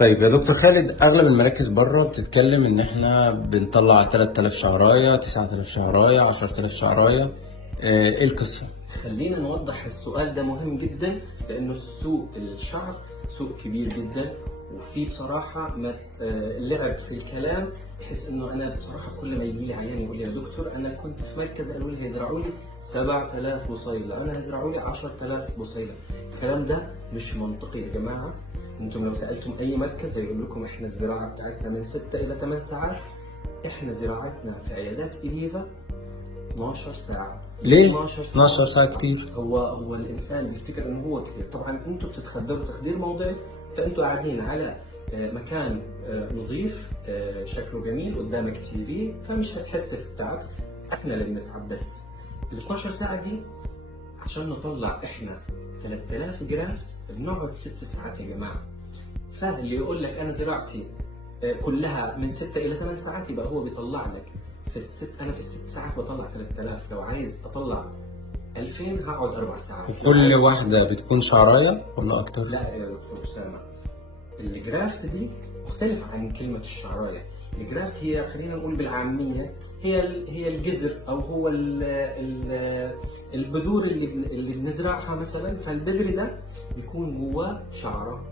طيب يا دكتور خالد، اغلب المراكز بره بتتكلم ان احنا بنطلع 3000 شعرايه، 9000 شعرايه، 10000 شعرايه. ايه القصه؟ خلينا نوضح السؤال ده مهم جدا، لانه السوق الشعر سوق كبير جدا، وفي بصراحه ما اللعب في الكلام، بحيث انه انا بصراحه كل ما يجي لي عيان يقول لي يا دكتور انا كنت في مركز قالوا لي هيزرعوا لي 7000 بصيله، انا هيزرعوا لي 10000 بصيله. الكلام ده مش منطقي يا جماعه. انتم لو سالتم اي مركز هيقول لكم احنا الزراعه بتاعتنا من 6 الى 8 ساعات. احنا زراعتنا في عيادات إليفا 12 ساعه. ليه 12 ساعه كتير؟ هو الانسان بيفتكر انه هو كثير. طبعا انتم بتتخدروا تخدير موضعي، فانتم قاعدين على مكان نظيف شكله جميل قدامك تي في، فمش هتحس في التعب. احنا اللي بنتعب. بس ال 12 ساعه دي عشان نطلع احنا 3000 جرافت بنقعد 6 ساعات يا جماعه. فاللي يقول لك انا زراعتي كلها من 6 الى 8 ساعات يبقى هو بيطلع لك انا في الست ساعات بطلع 3000. لو عايز اطلع 2000 هقعد 4 ساعات. وكل واحده بتكون شعرايه ولا اكتر؟ لا يا دكتور اسامه، الجرافت دي مختلف عن كلمه الشعرايه. الجرافت هي خلينا نقول بالعاميه هي الجذر، او هو البذور اللي بنزرعها مثلا. فالبذر ده بيكون جواه شعره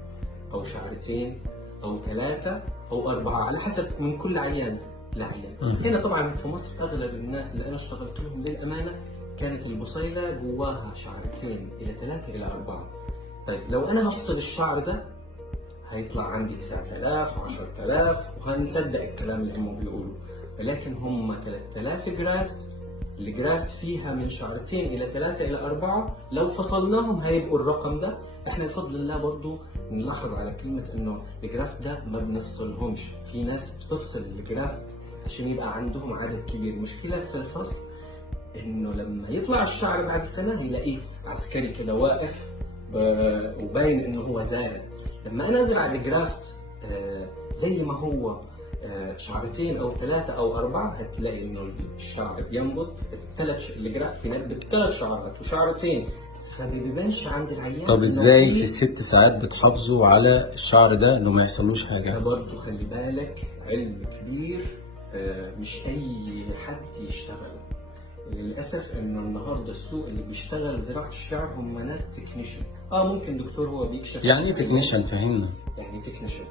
او شعرتين او 3 أو 4 على حسب من كل عيان لعيان. هنا طبعا في مصر اغلب الناس اللي انا اشتغلت لهم للامانه كانت البصيله جواها شعرتين الى 3 الى 4. طيب لو انا هفصل الشعر ده هيطلع عندي 9000 و10000 وهنصدق الكلام اللي هم بيقولوا، ولكن هم 3000 جرافت. الجرافت فيها من شعرتين الى 3 الى 4. لو فصلناهم هيبقوا الرقم ده. احنا بفضل الله برضو نلاحظ على كلمه انه الجرافت ده ما بنفصلهمش. في ناس بتفصل الجرافت عشان يبقى عندهم عدد كبير. المشكله في الفصل انه لما يطلع الشعر بعد سنه يلاقيه عسكري كده واقف وباين انه هو زارع. لما انا ازرع الجرافت زي ما هو شعرتين او 3 أو 4 هتلاقي انه الشعر بينبت. الجرافت بينبت 3 شعرات وشعرتين، فما بيبانش عند العيان. طب ازاي في الست ساعات بتحافظوا على الشعر ده انه ما يحصلوش حاجه؟ ده برضه خلي بالك علم كبير، مش اي حد يشتغل. للاسف انه النهارده السوق اللي بيشتغل زراعه الشعر هم ناس تكنيشن. ممكن دكتور هو بيكشف. يعني ايه تكنيشن؟ فهمنا. يعني تكنيشن،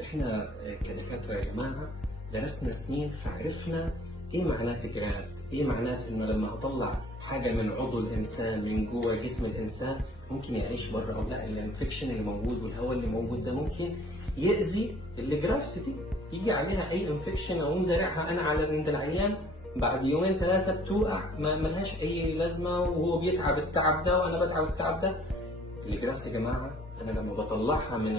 احنا كدكاتره يا جماعه درسنا سنين، فعرفنا ايه معنات جرافت، ايه معنات انه لما اطلع حاجه من عضو الانسان من جوه جسم الانسان ممكن يعيش بره او لا. الانفكشن اللي موجود والهواء اللي موجود ده ممكن يأذي الجرافت دي، يجي عليها اي انفكشن او مزارعها انا على عند العيان بعد يومين 3 بتوقع ما لهاش اي لازمه، وهو بيتعب التعب ده وانا بتعب التعب ده. الجرافت يا جماعه انا لما بطلعها من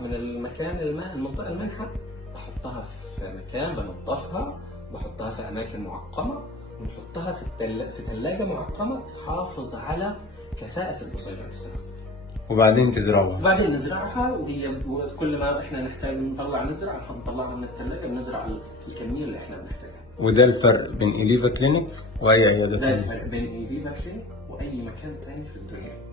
من المكان المنطقه المالحه بحطها في مكان بنظفها، بحطها في اماكن معقمه، ونحطها في ثلاجه معقمه تحافظ على كفاءه البصيله نفسها. وبعدين تزرعوها؟ بعدين نزرعها، وهي كل ما احنا نحتاج نزرع نطلعها من الثلاجه بنزرع الكميه اللي احنا بنحتاجها. وده الفرق بين إليفا كلينيك واي عياده ثانيه؟ ده الفرق بين إليفا كلينيك واي مكان ثاني في الدنيا.